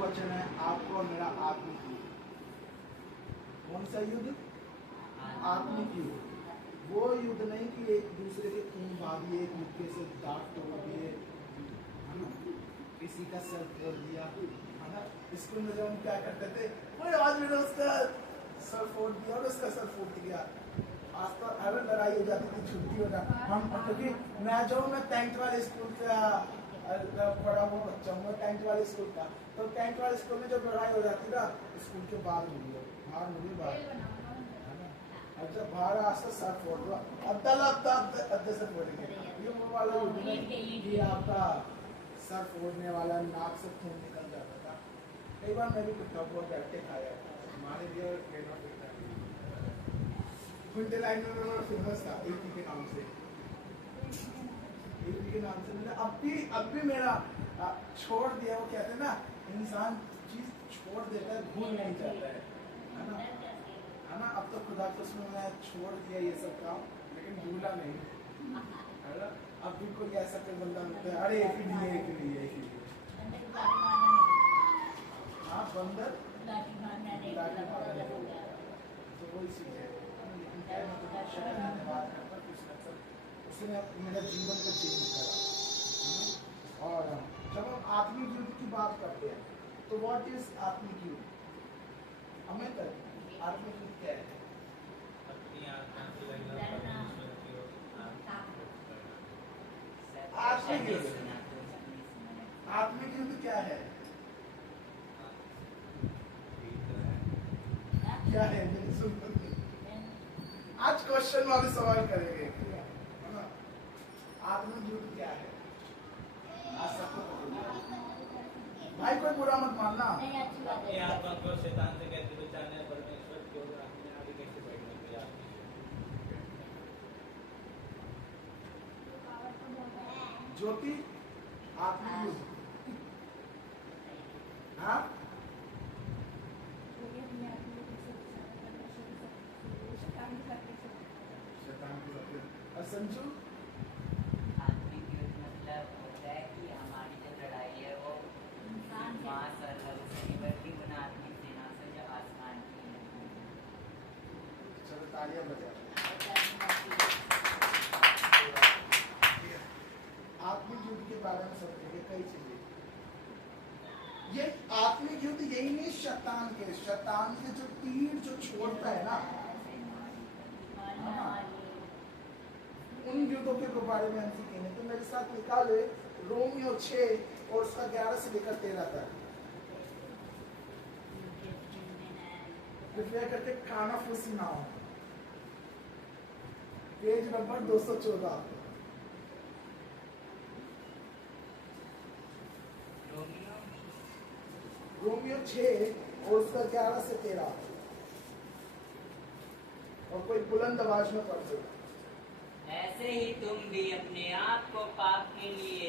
वचन है, आपको और मेरा आत्मिक युद्ध। कौन सा युद्ध? आत्मिक युद्ध। वो युद्ध नहीं कि एक दूसरे के खून बहाइए, एक मुक्के से दांत तोड़ दिए, किसी का सर फोड़ दिया, है ना। स्कूल में जब हम क्या करते थे, कोई आज मैंने उसका सर फोड़ दिया और उसका सर फूट गया। आज तो अगर लड़ाई हो जाती थी, छुट्टी हो जाती हम, क्योंकि मैं जो मैं टेंथ वाले स्कूल का बड़ा वो बच्चा हूँ, टेंथ वाले स्कूल का, तो टेंथ वाले स्कूल में जब लड़ाई हो जाती ना, स्कूल के बाहर मिली बाहर, अब जब बाहर आस्ते सर फोड़ दो, अद्दे से फोड़ेंगे। ये वो वाला युद्ध नहीं कि आपका सर फोड़ने वाला, नाक से खून निकल जाता था। कई बार मैं भी पिट्ठा बहुत बैठे खाया, हमारे भी और कुंटे लाइन में मैं फेमस था एपी के नाम से, एपी के नाम से। मैंने अब भी मेरा छोड़ दिया। वो कहते हैं ना, इंसान चीज छोड़ देता है, भूल नहीं जाता है ना, है ना। अब तो खुदा को मैं छोड़ दिया ये सब काम, लेकिन भूला नहीं, है ना। अब भी कोई ऐसा कोई बंदा मिलता है, अरे एक ही लिए हाँ बंदर तो वही चीज है। उसने मेरा जीवन को चेंज करा। और जब हम आत्मिक युद्ध की बात करते हैं, तो व्हाट इज आत्मिक युद्ध? हमें आत्मिक युद्ध क्या है? आत्मिक युद्ध क्या है? क्या है? आज क्वेश्चन वाले सवाल करेंगे, है ना। आत्मिक युद्ध क्या है? आज सबको भाई कोई बुरा मत मानना। ये आत्मा को शैतान से कैसे बचाना है, परमेश्वर को अपने आगे कैसे बढ़ने दिया। ज्योति आत्मिक युद्ध, हाँ संजू। आत्मिक युद्ध मतलब होता है कि हमारी जो लड़ाई है वो मांस और लहू से नहीं बल्कि उन आत्मिक सेना से जो आसमान की है। चलो तालियां बजा। आत्मिक युद्ध के बारे में समझेंगे कई चीजें। ये आत्मिक युद्ध यही नहीं, शैतान के जो तीर जो छोड़ता है ना, उन युद्धों के बारे में हम सीखेंगे। तो मेरे साथ निकाले रोमियो 6 और उसका 11 से लेकर 13 तक। कृपया करके खाना फूसी ना हो। Page number 214। रोमियो 6 और उसका 11 से 13। और कोई बुलंद आवाज में पढ़ दो। ऐसे ही तुम भी अपने आप को पाप के लिए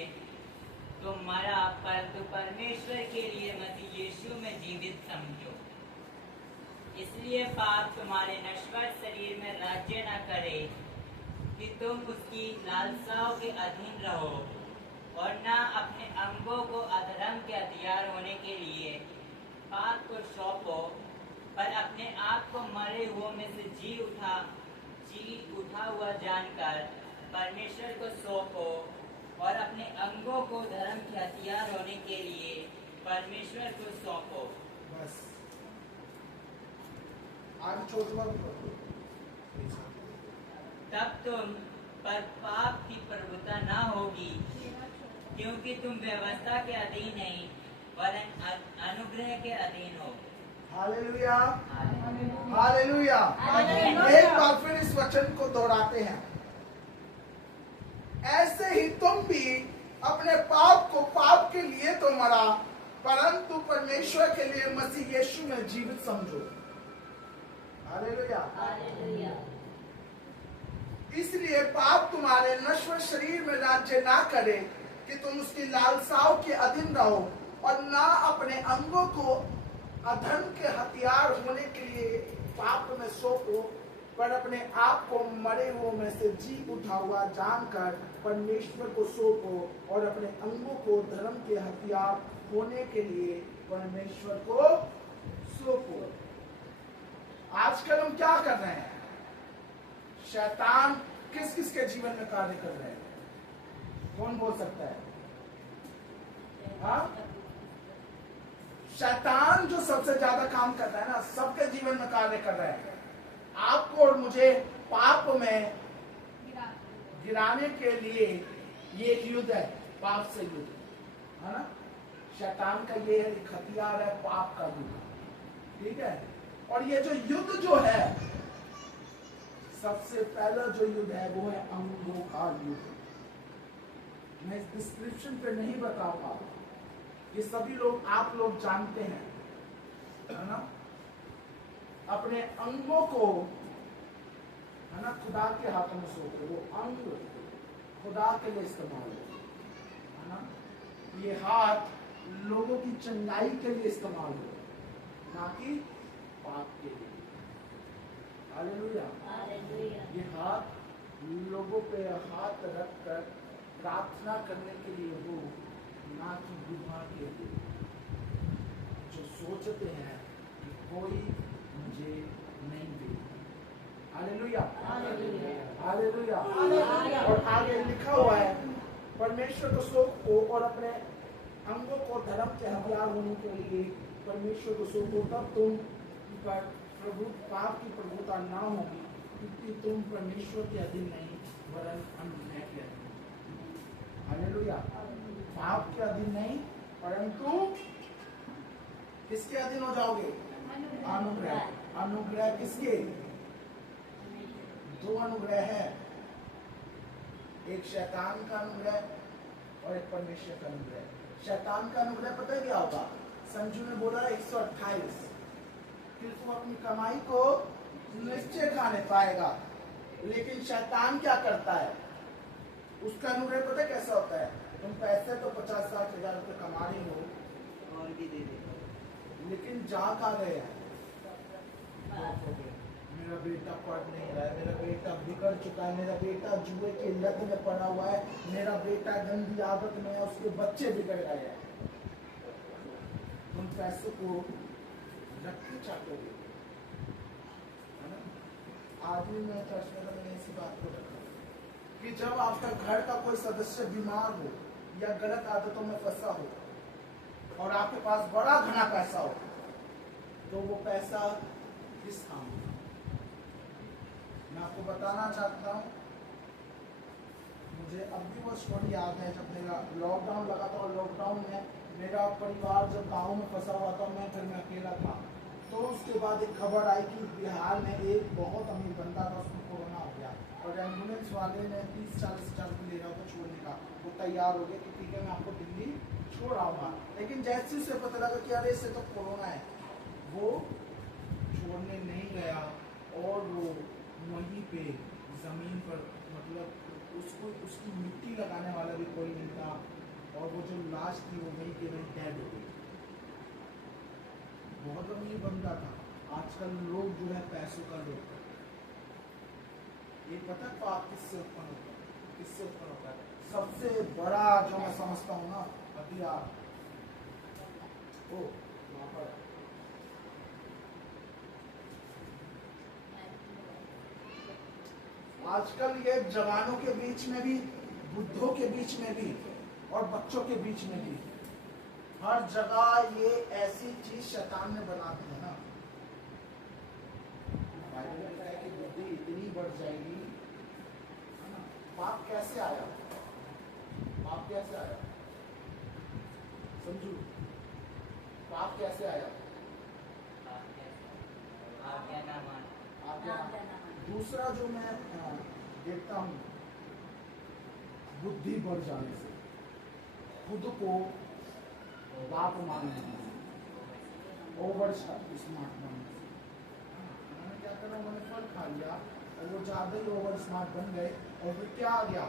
तो मरा, परंतु परमेश्वर के लिए मसीह यीशु में जीवित समझो। इसलिए पाप तुम्हारे नश्वर शरीर में राज्य न करे कि तुम उसकी लालसाओं के अधीन रहो, और न अपने अंगों को अधर्म के हथियार होने के लिए पाप को सौंपो, पर अपने आप को मरे हुओं में से जी उठा हुआ जानकर परमेश्वर को सौंपो, और अपने अंगों को धर्म के हथियार होने के लिए परमेश्वर को सौंपो। बस आज चौथा तब तुम पर पाप की प्रभुता न होगी, क्योंकि तुम व्यवस्था के अधीन नहीं वरन अनुग्रह के अधीन हो। Hallelujah, hallelujah. एक बार फिर इस वचन को दोहराते हैं। ऐसे ही तुम भी अपने पाप को पाप के लिए तो मरा, परंतु परमेश्वर के लिए मसीह यीशु में जीवित समझो। हालेलुया। इसलिए पाप तुम्हारे नश्वर शरीर में राज्य ना करे कि तुम उसकी लालसाओं के अधीन रहो, और ना अपने अंगों को अधर्म के हथियार होने के लिए पाप में सौंपो, पर अपने आप को मरे हुओं में से जी उठा हुआ जानकर परमेश्वर को सौंपो, और अपने अंगों को धर्म के हथियार होने के लिए परमेश्वर को सौंपो। आजकल हम क्या कर रहे हैं? शैतान किस किस के जीवन में कार्य कर रहे हैं? कौन बोल सकता है? हाँ? शैतान जो सबसे ज्यादा काम कर रहा है ना, सबके जीवन में कार्य कर रहा है। आपको और मुझे पाप में गिराने के लिए ये एक युद्ध है, पाप से युद्ध, है ना? शैतान का ये है, एक हथियार है, पाप का युद्ध, ठीक है? और ये जो युद्ध जो है, सबसे पहला जो युद्ध है वो है अंगों का युद्ध। मैं इस डिस्क्रिप्शन पे नहीं बताऊंगा, ये सभी लोग, आप लोग जानते हैं, है ना? अपने अंगों को, है ना, खुदा के हाथों में सौंपो। वो अंग खुदा के लिए इस्तेमाल है ना? ये हाथ लोगों की चंगाई के लिए इस्तेमाल हो, ना कि पाप के लिए। हालेलुया। ये हाथ लोगों पे हाथ रखकर प्रार्थना करने के लिए हो, ना कि विवाह के लिए। जो सोचते हैं कि कोई मुझे नहीं दे। Hallelujah, hallelujah. और आगे लिखा हुआ है, परमेश्वर को सौंपो और अपने अंगों को धर्म के हथियार होने के लिए परमेश्वर को सौंपो, तब तुम पर प्रभु पाप की प्रभुता ना होगी, क्योंकि तुम परमेश्वर के अधीन नहीं वरन अन्याय के अधीन। हालेलुया। पाप के अधीन नहीं, परंतु किसके अधीन हो जाओगे? अनुग्रह। अनुग्रह किसके? दो अनुग्रह है, एक शैतान का अनुग्रह और एक परमेश्वर का अनुग्रह। शैतान का अनुग्रह पता है क्या होगा? संजू ने बोला 128 कि तू अपनी कमाई को निश्चय खाने पाएगा, लेकिन शैतान क्या करता है? उसका अनुग्रह पता है कैसा होता है? तुम पैसे तो 50-60 हजार रुपये कमा रही हो और भी दे दे, लेकिन जा कहाँ गए हैं? मेरा बेटा पढ़ नहीं रहा है, मेरा बेटा बिगड़ चुका है, मेरा बेटा जुए की लत में पड़ा हुआ है, मेरा बेटा गंदी आदत में है, उसके बच्चे बिगड़ गए हैं। तुम पैसे को रखना चाहते हो, है ना? आदमी में चर्च में मैंने इसी बात को रखा कि जब आपका घर का कोई सदस्य बीमार हो या गलत आदतों में फंसा हो और आपके पास बड़ा घना पैसा हो, तो वो पैसा किस काम का? मैं आपको बताना चाहता हूँ, मुझे अब भी वो स्टोरी याद है, जब मेरा लॉकडाउन लगा था और लॉकडाउन में मेरा परिवार जब गाँव में फंसा हुआ था, मैं घर में अकेला था, तो उसके बाद एक खबर आई कि बिहार में एक बहुत अमीर बंदा था, उसको कोरोना हो गया और एम्बुलेंस वाले ने 30-40 हजार रुपये ले रहा था छोड़ने का। वो तैयार हो गए कि ठीक है मैं आपको दिल्ली छोड़ आऊँगा, लेकिन जैसे उसे पता लगा कि अरे इससे तो कोरोना है, वो छोड़ने नहीं गया और वो वहीं पे जमीन पर, मतलब उसको उसकी मिट्टी लगाने वाला भी कोई नहीं था, और वो जो लाश थी वो वहीं के वहीं डेड हो गई। बहुत अमीर बंदा था। आजकल लोग जो है पैसों का लोग, ये पता है पाप किससे उत्पन्न होता है? किससे उत्पन्न होता है? सबसे बड़ा जो मैं समझता हूँ ना हथियार, ओ वहाँ पर आजकल ये जवानों के बीच में भी, बुद्धों के बीच में भी और बच्चों के बीच में भी, हर जगह ये ऐसी चीज शैतान ने बना दी है ना, कि बुद्धि इतनी बढ़ जाएगी, है ना? पाप कैसे आया? पाप कैसे आया? समझू, पाप कैसे आया? दूसरा जो मैं देखता हूँ, बुद्धि बढ़ जाने से, खुद को बाप मानने से, ओवर स्मार्ट बनने से। उन्होंने क्या करा? उन्होंने फल खा लिया और वो ज्यादा ही ओवर स्मार्ट बन गए, और फिर क्या आ गया?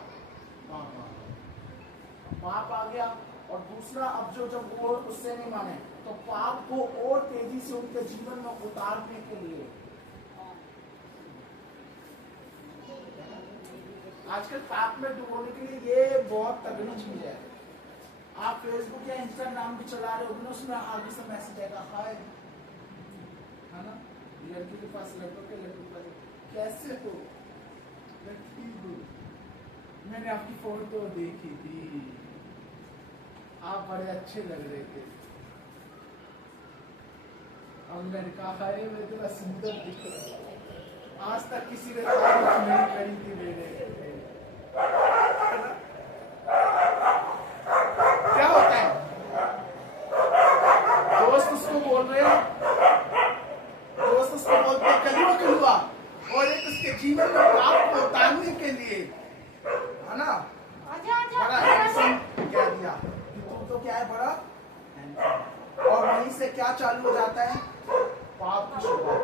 पाप आ गया। पाप आ गया, और दूसरा अब जो जब वो उससे नहीं माने, तो पाप को और तेजी से उनके जीवन में उतारने के लिए आजकल पाप में डुबोने के लिए ये बहुत तगड़ी चीज है। आप फेसबुक या इंस्टाग्राम भी चला रहे हो, उसमें आगे से मैसेज आएगा हाय, है ना? लड़की के पास लड़कों के लड़के के पास कैसे हो, ठीक हो, मैंने आपकी फोटो देखी थी, आप बड़े अच्छे लग रहे थे, और लड़का हाय मैं तेरा सुंदर दिख रहा, आज तक किसी ने तारीफ नहीं करी थी मेरे। क्या होता है, दोस्त उसको बोल रहे हैं, दोस्त उसको बोलते हैं कलुआ कलुआ, और एक उसके जीवन में पाप को उतारने के लिए, है ना, बड़ा हैंडसम कह दिया कि तू तो क्या है, बड़ा हैंडसम, और वहीं से क्या चालू हो जाता है, पाप की शुरुआत।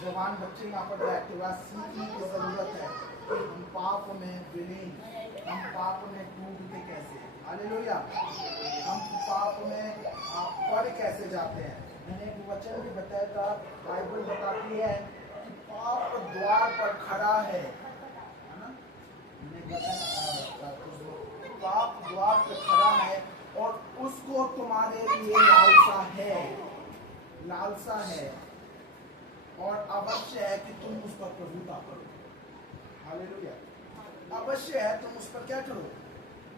जवान बच्चे यहाँ पर बैठे हुए सीखने की जरूरत है कि हम पाप में गिरें, हम पाप में डूबते कैसे, हालेलुया, हम पाप में पड़ कैसे जाते हैं। मैंने एक वचन भी बताया था, बाइबल बताती है कि पाप द्वार पर खड़ा है ना, मैंने पाप द्वार पर खड़ा है और उसको तुम्हारे लिए लालसा है और अवश्य है कि तुम उस पर प्रभुता करो, हालेलुया, अवश्य है तुम उस पर क्या करो,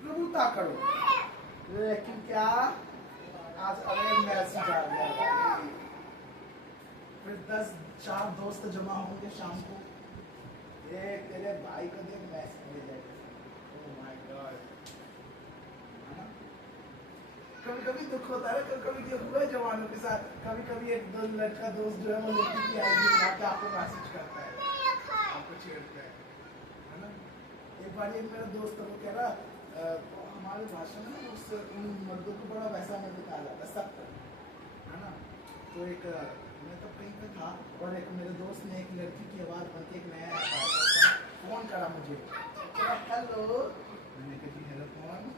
प्रभुता करो। लेकिन क्या आज अरे मैसेज आ गया, फिर 10 दोस्त जमा होंगे शाम को, एक तेरे भाई को देख मैसेज भेजा, ओह माय गॉड, है ना? कभी कभी दुख होता है, कभी कभी ये हुआ है जवानों के साथ, कभी कभी एक दो लड़का दोस्त जो है वो लड़की की आईडी उठा के आपको मैसेज करता है, आपको छेड़ता है ना? एक बार एक मेरा दोस्त वो कह रहा हमारे भाषा में ना उस उन मर्दों को बड़ा वैसा मर्द कहा जाता है, सख्त, है ना? तो एक मैं तो कहीं पे था और एक मेरे दोस्त ने एक लड़की की आवाज़ बन के एक नया फोन करा मुझे, हेलो, मैंने कहा जी हेलो कौन,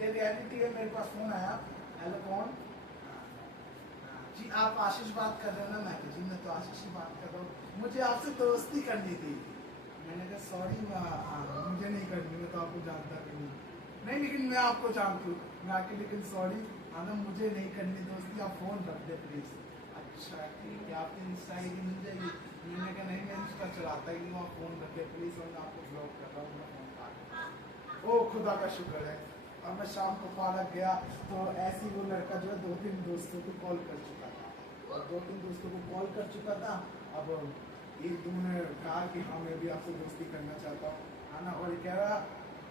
ये रियलिटी है, मेरे पास फोन आया, हेलो कौन, जी आप आशीष बात कर रहे हो ना, मैं कहा जी मैं तो आशीष ही बात कर रहा हूँ, मुझे आपसे दोस्ती करनी थी। मैंने कहा सॉरी मुझे नहीं करनी, मैं तो आपको जानता भी नहीं, लेकिन मैं आपको जानती हूँ, मैं आके लेकिन सॉरी आना मुझे नहीं करनी दोस्ती, आप फोन रख दे प्लीज। अच्छा ठीक है, आपकी इंस्टा आई डी मिल जाएगी, मैंने कहा नहीं मैं इंस्टा चलाता ही नहीं, आप फोन रख दे प्लीज, और मैं आपको ब्लॉक कर रहा हूँ, मैं फोन काट। ओ खुदा का शुक्र है, अब मैं शाम को पार्क गया तो ऐसी वो लड़का जो है 2-3 दोस्तों को कॉल कर चुका था, और 2-3 दोस्तों को कॉल कर चुका था, अब एक दो ने कहा कि हाँ मैं भी आपसे दोस्ती करना चाहता हूँ, है ना, और कह रहा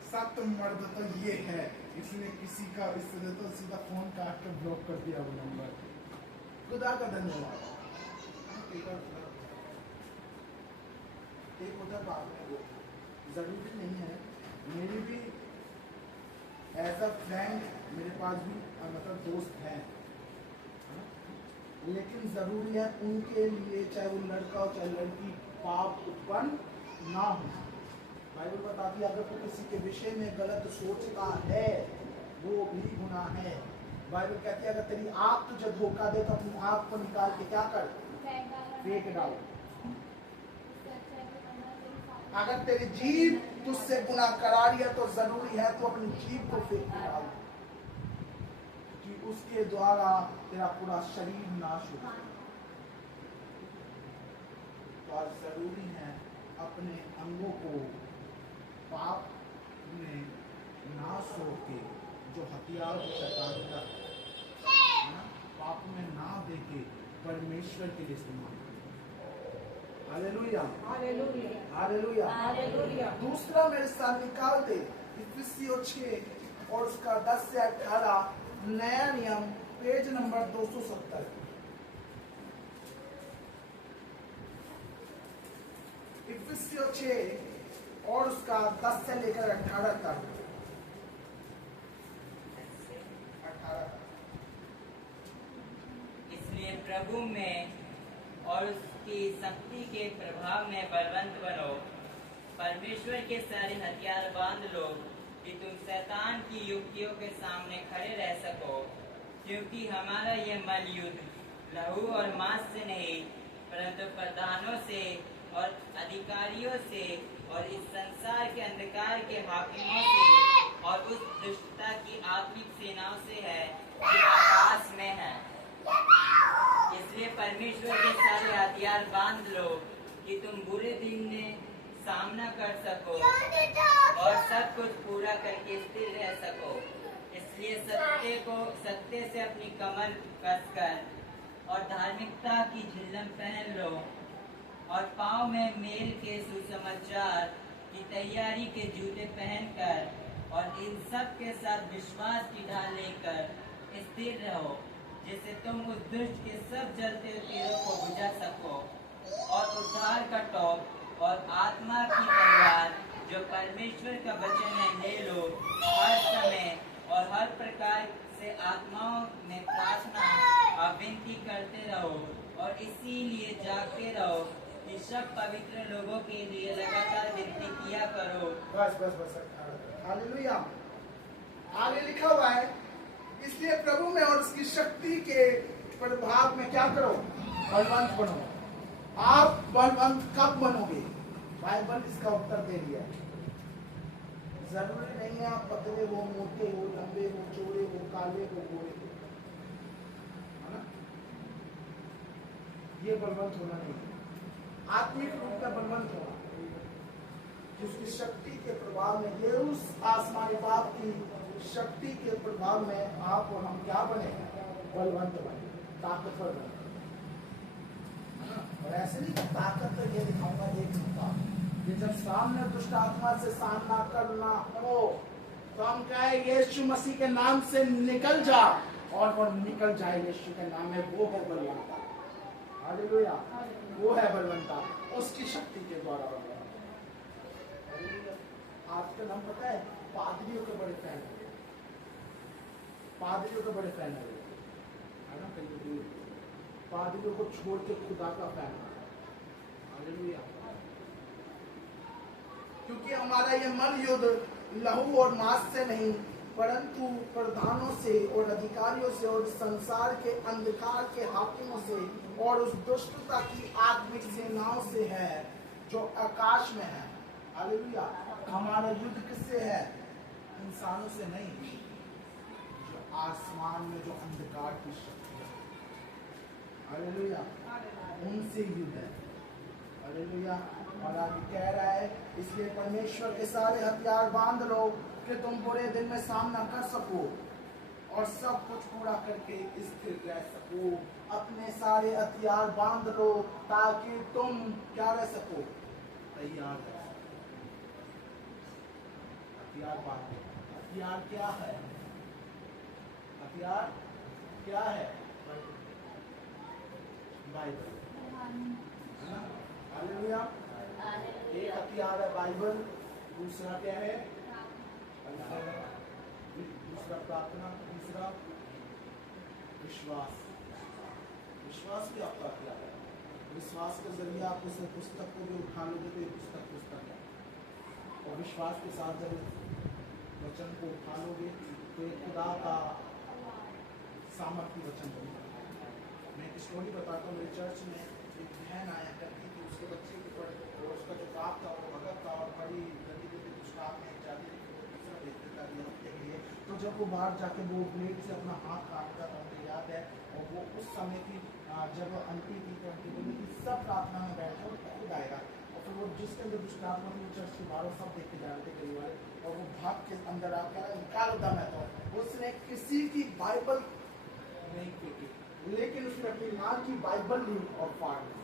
सख्त मर्द तो ये है, इसने किसी का इस तरह तो सीधा फोन काट के ब्लॉक कर दिया वो नंबर, खुदा का धन्यवाद। एक होता बात है, वो जरूरी नहीं है, मेरी भी एज अ फ्रेंड मेरे पास भी मतलब दोस्त हैं, लेकिन जरूरी है उनके लिए, चाहे वो लड़का हो चाहे लड़की, पाप उत्पन्न ना हो। बाइबल बताती है अगर तो किसी के विषय में गलत सोचता है वो भी गुनाह है। बाइबल कहती है अगर तेरी आँख तुझे धोखा दे तो अपनी आँख को निकाल के क्या कर, फेंक डाल। अगर तेरी जीभ तुझसे गुनाह करा रही है तो जरूरी है तो अपनी जीभ को फेंक डाल, कि उसके द्वारा तेरा पूरा शरीर नाश हो। तो आज जरूरी है अपने अंगों को पाप में नाश होके, जो हथियार शैतान का पाप में ना देके परमेश्वर के लिए इस्तेमाल करें। Hallelujah, hallelujah, hallelujah, hallelujah. दूसरा मेरे साथ निकाल दे इफिसियों 6 और उसका 10 से 18 नया नियम, पेज नंबर 270। इफिसियों 6 और उसका 10 से लेकर 18 तक। इसलिए प्रभु में और उसकी शक्ति के प्रभाव में बलवंत बनो, परमेश्वर के सारे हथियार बांध लो कि तुम शैतान की युक्तियों के सामने खड़े रह सको, क्योंकि हमारा यह मल युद्ध लहू और मांस से नहीं परंतु प्रधानों से और अधिकारियों से और इस संसार के अंधकार के हाकिमों से और उस दुष्टता की आत्मिक सेनाओं से है जो आकाश में है। इसलिए परमेश्वर के सारे हथियार बांध लो कि तुम बुरे दिन में सामना कर सको और सब कुछ पूरा करके स्थिर रह सको। इसलिए सत्य से अपनी कमर कसकर और धार्मिकता की झिल्लम पहन लो और पाँव में मेल के सुसमाचार की तैयारी के जूते पहनकर और इन सब के साथ विश्वास की ढाल लेकर स्थिर रहो, जिससे तुम उस दुष्ट के सब जलते हुए तीरों को बुझा सको और उद्धार का टॉप और आत्मा की तलवार जो परमेश्वर का वचन है ले लो। हर समय और हर प्रकार से आत्माओं में प्रार्थना और विनती करते रहो और इसीलिए जागते रहो कि सब पवित्र लोगों के लिए लगातार विनती किया करो। बस बस बस, हालेलुया। आगे लिखा हुआ है, इसलिए प्रभु में और उसकी शक्ति के प्रभाव में क्या करो, बलवंत बनो। आप बलवंत कब बनोगे? बाइबल इसका उत्तर दे दिया। जरूरी नहीं है आप पतले हो, मोटे हो, लंबे हो, चौड़े हो, काले हो, गोरे हो, है ना? ये बलवंत होना नहीं है। आत्मिक रूप में बलवंत होना, जिसकी शक्ति के प्रभाव में, ये उस आसमानी बाप की शक्ति के प्रभाव में आप और हम क्या बने, बलवंत बने, ताकतवर बने। और ऐसे नहीं कि ताकत तो ये दिखाऊंगा एक सकता, ये जब सामने दुष्ट आत्मा से सामना करना हो तो हम कहे यीशु मसीह के नाम से निकल जा, और वो निकल जाए यीशु के नाम में। वो है बलवंता, हालेलुया। वो है बलवंता, उसकी शक्ति के द्वारा होगा। आजकल हम पता है पादरियों के बड़े फैन हो गए, पादरियों के बड़े फैन हो गए, है ना? कहीं पादरियों को छोड़ के खुदा का फैन, हालेलुया। क्योंकि हमारा ये मन युद्ध लहू और मांस से नहीं, परंतु प्रधानों से और अधिकारियों से और संसार के अंधकार के हाकिमों से और उस दुष्टता की आत्मिक सेनाओं से है जो आकाश में है। हालेलुया। हमारा युद्ध किससे है? इंसानों से नहीं, जो आसमान में जो अंधकार की शक्ति है, हालेलुया, उनसे युद्ध है। हालेलुया। और आगे कह रहा है, इसलिए परमेश्वर के सारे हथियार बांध लो कि तुम बुरे दिन में सामना कर सको और सब कुछ पूरा करके स्थिर रह सको। अपने सारे हथियार बांध लो ताकि तुम क्या रह सको, तैयार रह सको। हथियार बांधो। हथियार क्या है? हथियार क्या है? बाइबल, है ना? हालेलुया। एक हथियार है बाइबल, दूसरा क्या है? दूसरा प्रार्थना, तीसरा विश्वास। विश्वास भी आपका हथियार है। विश्वास के जरिए आप उस पुस्तक को भी उठा लोगे तो ये पुस्तक है, और विश्वास के साथ जब वचन को उठा लोगे तो एक खुदा का सामर्थ्य वचन बनेगा। मैं एक स्टोरी बताता हूँ। मेरे चर्च में एक बहन आया करती थी, उसके बच्चे की और उसका जो बाप था वो भगत था और बड़ी गली गली दुष्टाप में जाती थी, दूसरा भेज देता था हफ्ते के लिए। तो जब वो बाहर जाके वो ब्लेड से अपना हाथ काटता था, मुझे याद है। और वो उस समय की जब वो आंटी थी तो आंटी बोली कि सब प्रार्थना में बैठो, खुद आएगा। और फिर वो जिसके अंदर दुष्टात्मा थी, चर्च के बाहर सब देख के जा रहे थे गली वाले, और वो भाग के अंदर आकर निकालो दम है। तो उसने किसी की बाइबल नहीं फेंकी, लेकिन उसने अपनी माँ की बाइबल ली और फाड़ दी।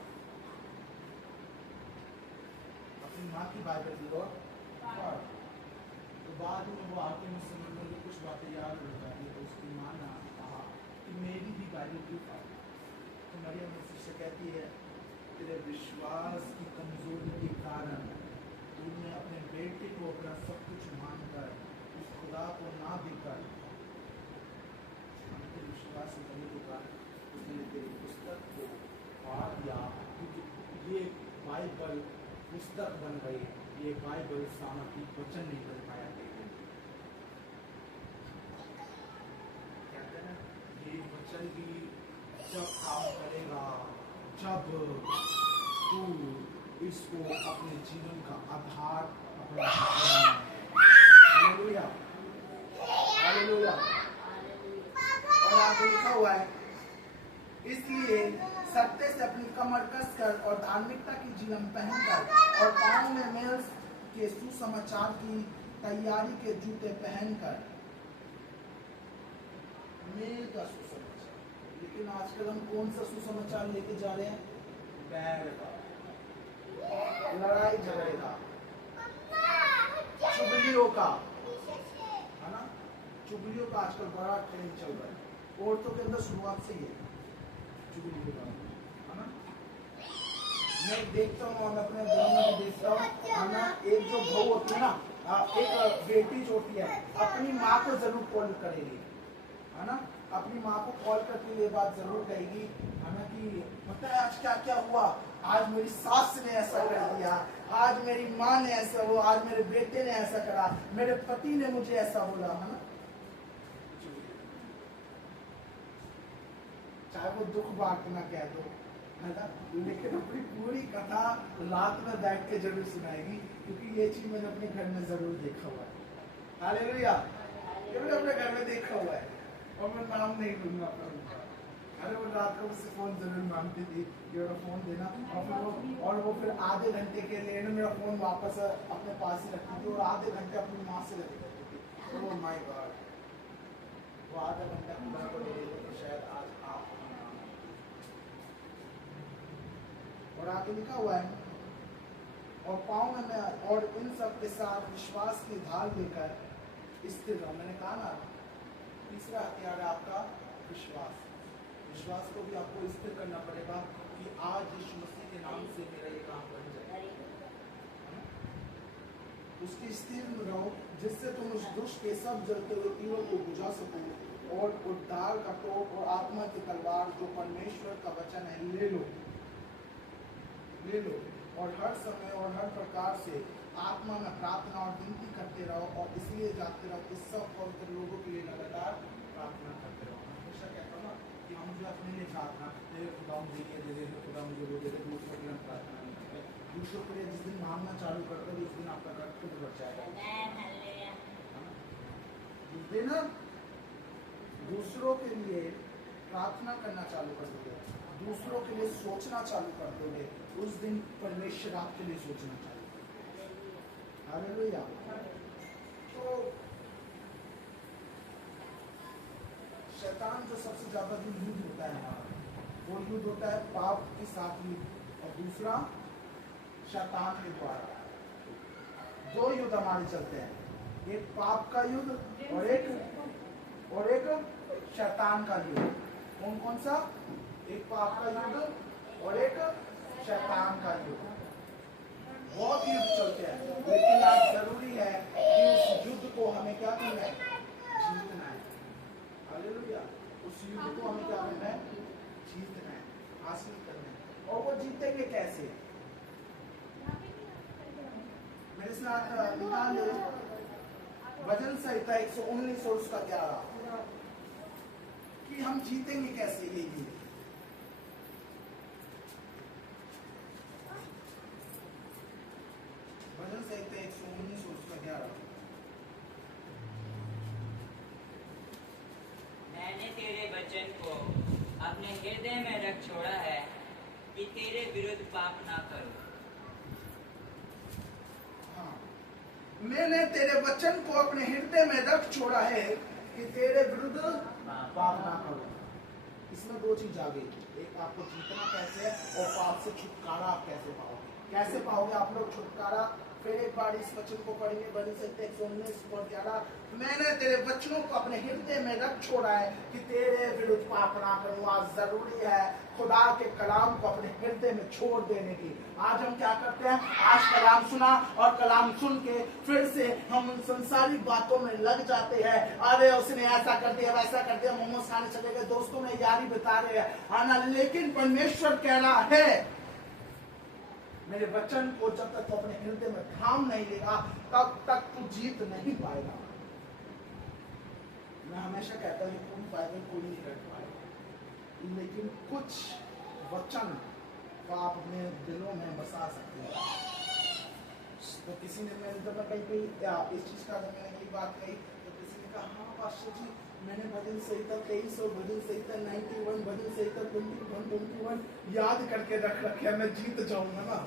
अपनी माँ की बाइबल ली और फाड़। तो बाद में वो आके मुझसे मिलने की कुछ बातें याद हो जाती है। तो उसकी माँ ने कहा कि मेरी भी बाइबल क्यों फाड़। तो मरियम मुझसे कहती है, तेरे विश्वास की कमजोरी के कारण तूने अपने बेटे को अपना सब कुछ मानकर उस खुदा को ना देकर विश्वास की कमी के कारण उसने तेरी पुस्तक को फाड़ दिया। क्योंकि ये बाइबल पुस्तक बन गई, ये बाइबल सामर्थ्य वचन नहीं बन पाया। कहते हैं ये वचन भी जब काम करेगा, जब तू इसको अपने जीवन का आधार अपना हालेलुया, हालेलुया। और आगे लिखा हुआ है, इसलिए सत्य से अपनी कमर कसकर और धार्मिकता की जीवन पहनकर और पांव में मेल के सुसमाचार की तैयारी के जूते पहनकर, मेल का सुसमाचार। लेकिन आजकल हम कौन सा सुसमाचार लेके जा रहे हैं? बैर का, लड़ाई झगड़े का, चुगलियों का, है ना? चुगलियों का आजकल बड़ा ट्रेंड चल रहा है। औरतों के अंदर शुरुआत से ही है चुगली के बारे में, है ना? मैं देखता हूँ और अपने घर में भी देखता हूँ, है ना? एक जो बहू होती है ना, एक बेटी जो होती है अपनी माँ को जरूर कॉल करेगी, है ना? अपनी माँ को कॉल करके ये बात जरूर कहेगी, है ना, कि पता है आज क्या क्या हुआ, आज मेरी सास ने ऐसा कर दिया, आज मेरी माँ ने ऐसा हुआ, आज मेरे बेटे ने ऐसा करा, मेरे पति ने मुझे ऐसा बोला, है ना? चाहे वो दुख बांटना कह दो, है ना, लेकिन अपनी पूरी कथा रात में बैठ के जरूर सुनाएगी, क्योंकि ये चीज मैंने अपने घर में जरूर देखा हुआ है। हालेलुया, ये मैंने अपने घर में देखा हुआ है, और मैं नाम नहीं लूंगा अपना। अरे वो रात को मुझसे फोन जरूर मांगती थी कि मेरा फोन देना, और वो फिर आधे घंटे के लिए ना मेरा फोन वापस अपने पास ही रखती थी, और आधे घंटे अपनी माँ से लेती थी। ओह माय गॉड, वो आधा घंटा पूरा को ले लेते तो शायद आज आप। और आगे लिखा हुआ है, और पाँव में मैं और इन सब के साथ विश्वास की ढाल लेकर स्थिर रहो। मैंने कहा ना, तीसरा हथियार है आपका विश्वास। विश्वास को भी आपको स्थिर करना पड़ेगा कि आज यीशु मसीह के नाम से मेरा ये काम बन जाए, उसकी स्थिर रहो, जिससे तुम उस दुष्ट के सब जलते हुए तीरों को बुझा सको, और उद्धार का टोप और आत्मा की तलवार जो परमेश्वर का वचन है ले लो, ले लो, और हर समय और हर प्रकार से आत्मा में प्रार्थना और विनती करते रहो, और इसलिए जाते रहो कि सब पवित्र लोगों के लिए लगातार प्रार्थना करते रहो। हमेशा कहता हूँ ना कि हम जो अपने लिए प्रार्थना, मेरे खुदा मुझे ये दे दे, खुदा मुझे वो दे दे, दूसरों के लिए प्रार्थना नहीं करते। दूसरों के लिए जिस दिन मांगना चालू करते हो उस दिन आपका घर खुद बढ़ जाएगा। जिस दिन दूसरों के लिए प्रार्थना करना चालू कर दोगे, दूसरों के लिए सोचना चालू कर दोगे, उस दिन परमेश्वर आपके लिए सोचना चालू। हालेलुया। तो शैतान जो सबसे ज्यादा जो युद्ध होता है हमारा, वो युद्ध होता है पाप के साथ युद्ध, और दूसरा शैतान के द्वारा। दो युद्ध हमारे चलते हैं, एक पाप का युद्ध और एक शैतान का युद्ध। कौन कौन सा? एक पाप का युद्ध और एक शैतान का युद्ध। बहुत युद्ध चलते हैं, लेकिन आज जरूरी है कि उस युद्ध को हमें क्या करना है? जीतना है। हालेलुया। उस युद्ध को हमें क्या करना है? जीतना है, हासिल करना है। और वो जीतेंगे कैसे? मेरे साथ निकाल ले भजन संहिता 119 और उसका 11 कि हम जीतेंगे कैसे ये युद्ध। भजन संहिता 119 और उसका 11। मैंने तेरे वचन को अपने हृदय में रख छोड़ा है कि तेरे विरुद्ध पाप ना करूं। हाँ, मैंने तेरे वचन को अपने हृदय में रख छोड़ा है कि तेरे विरुद्ध पाप ना करो। इसमें दो चीज आ गई, एक आपको जीतना कैसे है और पाप से छुटकारा आप कैसे पाओगे। कैसे पाओगे आप लोग छुटकारा? फिर एक बार इस वचन को पढ़ेंगे, भजन संहिता 119 और 11। मैंने तेरे वचनों को अपने हृदय में रख छोड़ा है कि तेरे विरुद्ध पाप ना करूं। आज जरूरी है खुदा के कलाम को अपने हृदय में छोड़ देने की। आज हम क्या करते हैं? आज कलाम सुना और कलाम सुन के फिर से हम उन संसारिक बातों में लग जाते हैं। अरे उसने ऐसा कर दिया, वैसा कर दिया, मोमोज खाने चले गए, दोस्तों में यारी बिता रहे हैं, आना। लेकिन परमेश्वर कह रहा है मेरे वचन को जब तक तो अपने हृदय में थाम नहीं लेगा तब तक तू जीत नहीं पाएगा। मैं हमेशा कहता हूँ पूर्ण बाइबल कोई नहीं रख पाएगा, लेकिन कुछ वचन पाप अपने दिलों में बसा सकते हैं। तो किसी ने मैंने जब मैं कहीं इस चीज़ का जब मैंने ये बात कही तो किसी ने कहा हाँ पास्टर जी मैंने भजन संहिता 23 और भजन संहिता 91 भजन संहिता 21 याद करके रख रखे मैं जीत जाऊंगा ना।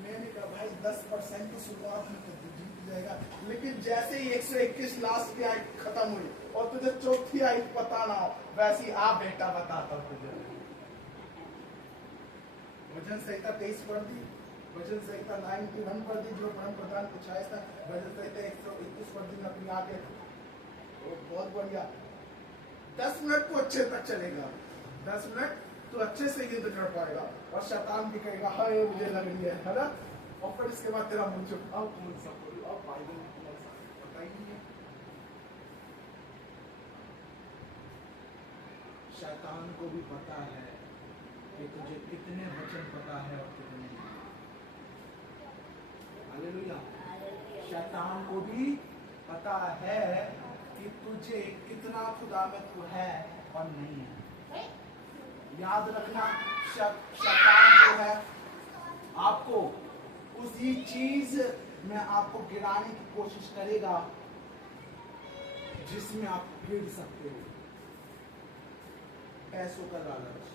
मैंने कहा भाई 10% की शुरुआत में तो जीत जाएगा, लेकिन जैसे ही 121 लास्ट की आयत खत्म हुई और तुझे चौथी आयत पता ना हो वैसी आ बेटा बताता हूं तुझे। भजन संहिता 23 पढ़ दी, भजन संहिता 91 पढ़ दी जो परम प्रधान पूछाया था, भजन संहिता 121 पढ़ दी अपनी आगे। तो बहुत बढ़िया 10 मिनट को अच्छे तक चलेगा, 10 मिनट तो अच्छे से युद्ध कर पाएगा और शैतान भी कहेगा हाय मुझे लग रही है ना। और फिर इसके बाद तेरा मुंह चुप अब कौन सा बोलूं अब बाइबल में कौन सा पता ही नहीं है। शैतान को भी पता है कि तुझे कितने वचन पता है और कितने नहीं। हालेलुया। शैतान को भी पता है कि तुझे कितना खुदा में तू है और नहीं है। याद रखना शैतान जो है आपको उसी चीज में आपको गिराने की कोशिश करेगा जिसमें आप गिर सकते हो। पैसों का लालच,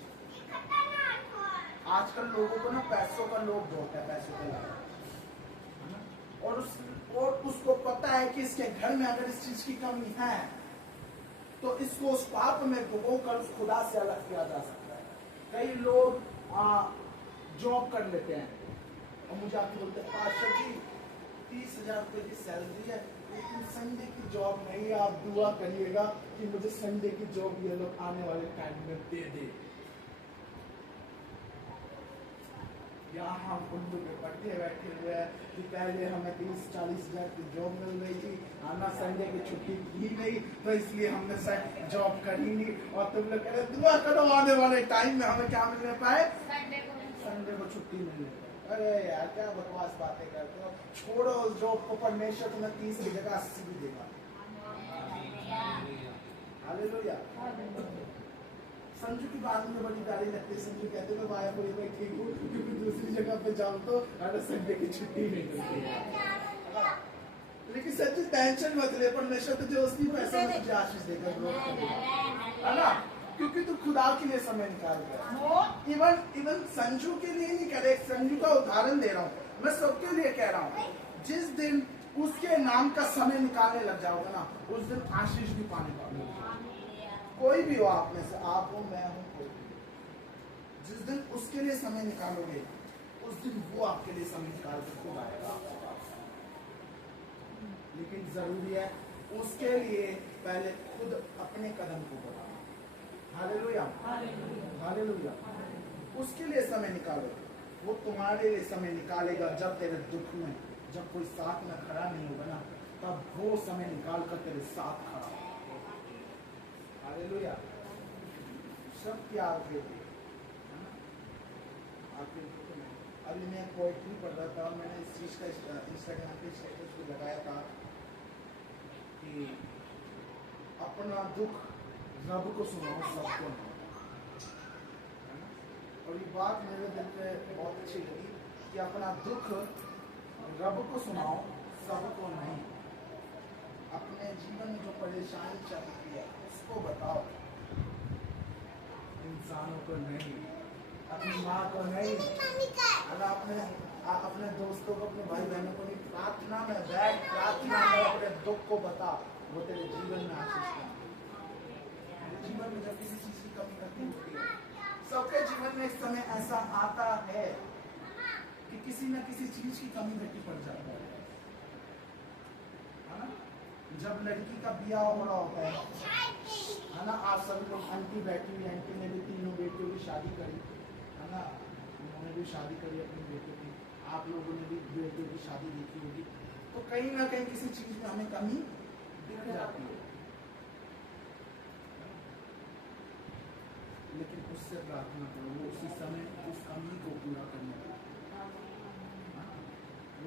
आजकल लोगों को ना पैसों का लोभ बहुत है, पैसों का लालच, और उसको पता है कि इसके घर में अगर इस चीज की कमी है तो इसको उस पाप में डुबो कर उस खुदा से अलग किया जा सकता है। कई लोग जॉब कर लेते हैं और मुझे आके बोलते हैं पास्टर जी 30,000 रुपए की सैलरी है लेकिन संडे की जॉब नहीं है, आप दुआ करिएगा कि मुझे संडे की जॉब ये लोग आने वाले टाइम में दे दे। यहाँ हम उल्लू के पट्टे बैठे हुए हैं कि पहले हमें 30-40 हजार की जॉब मिल रही थी, आना संडे की छुट्टी की नहीं तो इसलिए हमने जॉब करी नहीं, और तुम लोग कह रहे दुआ करो आने वाले टाइम में हमें क्या मिलने पाए, संडे को छुट्टी मिलने पाए। अरे यार क्या बकवास बातें करते हो, छोड़ो उस जॉब को, परमेश्वर तुम्हें 30 की जगह 80 भी देगा। हालेलुया। संजू की बात में बड़ी गाली लगती है, संजू कहते हैं भाई को मैं ठीक हूँ क्योंकि दूसरी जगह पे जाऊँ तो अगर संडे की छुट्टी नहीं मिलती है। लेकिन संजू टेंशन मत ले, परमेश्वर तुझे उसी पैसे में तुझे आशीष देगा, है ना, क्योंकि तू खुदा के लिए समय निकाल कर। इवन संजू के लिए नहीं कह रहे, संजू का उदाहरण दे रहा हूँ, मैं सबके लिए कह रहा हूँ। जिस दिन उसके नाम का समय निकालने लग जाओगे ना उस दिन आशीष भी पाने पाओगे। कोई भी हो आप में से, आप हो मैं हूं कोई भी, जिस दिन उसके लिए समय निकालोगे उस दिन वो आपके लिए समय निकाल कर खुद आएगा। लेकिन जरूरी है उसके लिए पहले खुद अपने कदम को बढ़ाना। Hallelujah hallelujah. उसके लिए समय निकालोगे, वो तुम्हारे लिए समय निकालेगा। जब तेरे दुख में जब कोई साथ में खड़ा नहीं होगा ना तब वो समय निकाल कर तेरे साथ खड़ा होगा। हालेलुया। सब त्याग के लिए अभी मैं पोएट्री पढ़ रहा था और मैंने इस चीज का इंस्टाग्राम पे स्टेटस भी लगाया था कि अपना दुख रब को सुनाओ सबको नहीं। और ये बात मेरे दिल पे बहुत अच्छी लगी कि अपना दुख रब को सुनाओ सबको नहीं। अपने जीवन में जो परेशानी चल रही है उसको बताओ, इंसानों को नहीं, अपनी माँ को नहीं, अपने दोस्तों को, अपने भाई बहनों को नहीं। प्रार्थना में बैठ, प्रार्थना में अपने दुख को बता, वो तेरे जीवन में आशीष का। जीवन में जब किसी चीज की कमी होती है, सबके जीवन में एक समय ऐसा आता है कि किसी न किसी चीज की कमी घटी पड़ जाती है ना। जब लड़की का ब्याह हो रहा होता है ना, आप सभी लोग, आंटी बैठी हुई, आंटी ने भी 3 बेटियों की शादी करी है ना, उन्होंने भी शादी करी अपनी बेटियों की, आप लोगों ने भी बेटियों की शादी देखी होगी। तो कहीं ना कहीं किसी चीज में हमें कमी दिख जाती है, लेकिन उससे प्रार्थना करो वो उसी समय उस कमी को पूरा करने वाला,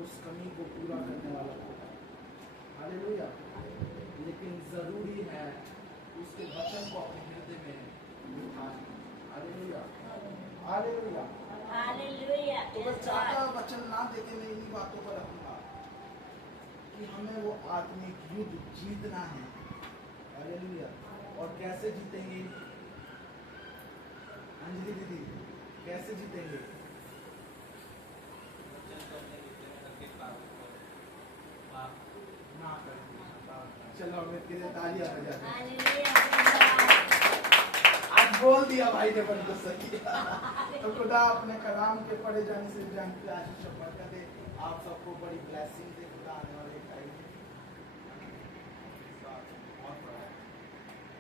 उस कमी को पूरा करने वाला होता है। हालेलुया। लेकिन जरूरी है उसके वचन को अपने हृदय में बिठाना। Hallelujah hallelujah. हालेलुया। तो मैं चाहता वचन ना देके मैं इन्हीं बातों पर रखूंगा कि हमें वो आत्मिक युद्ध जीतना है। हालेलुया। और कैसे जीतेंगे अंजलि दीदी, कैसे जीतेंगे? वचन करने की करके पाप ना करेंगे। चलो हमें तेरे तालियां बजा दे। हालेलुया। आज बोल दिया भाई ने बन तो सही। तो खुदा अपने कलाम के पढ़े जाने से जान की आशीष और बरकत दे। आप सबको बड़ी ब्लेसिंग दे खुदा आने वाले टाइम में।